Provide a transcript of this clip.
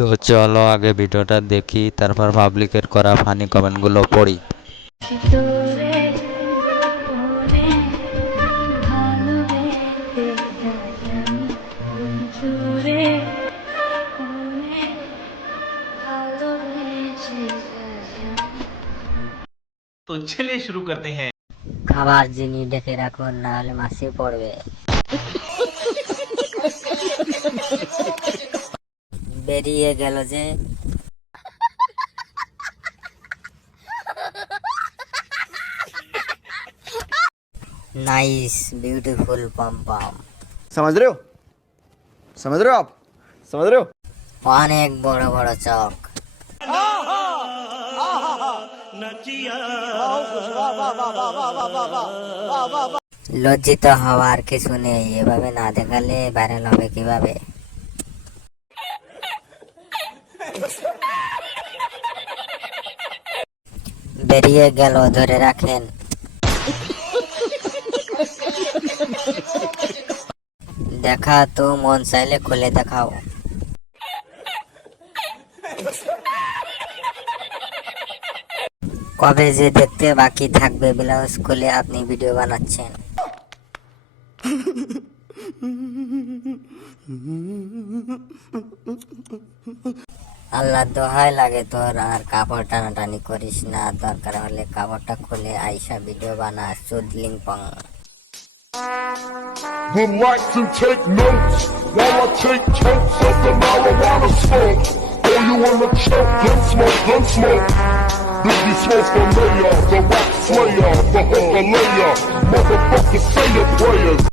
তো চলো আগে ভিডিওটা দেখি, তারপর পাবলিকের করা ফানি কমেন্টগুলো পড়ি। तो चलिए शुरू करते हैं। খাবার জিনিস ডেকে রাখুন, না হলে মাছি পড়বে। বেরিয়ে গেল যে। নাইস, বিউটিফুল পম পম। समझ रहे हो? समझ रहे हो आप? समझ रहे हो? অনেক বড় বড় চোখ। লজ্জিত হওয়ার কিছু নেই, এভাবে না দেখালে ভাইরাল হবে কিভাবে? বেরিয়ে গেল, ধরে রাখেন। দেখা তো মন চাইলে খুলে দেখাও। কবে যে দেখতে বাকি থাকবে ব্লাউজ খুলে আপনি ভিডিও বানাচ্ছেন। আল্লাহ দোহাই লাগে তোর, আর কাপড় টানাটানি করিস না, দরকার হলে কাপড়টা খুলে আইসা ভিডিও বানা, চুদলিং পং। Relax and take notes while I take totes of the marijuana smoke. Oh, you wanna choke? Gun smoke, gun smoke. Biggie Smoke the mayor, the rap slayer, the hooker layer. Motherfucker, say your prayers.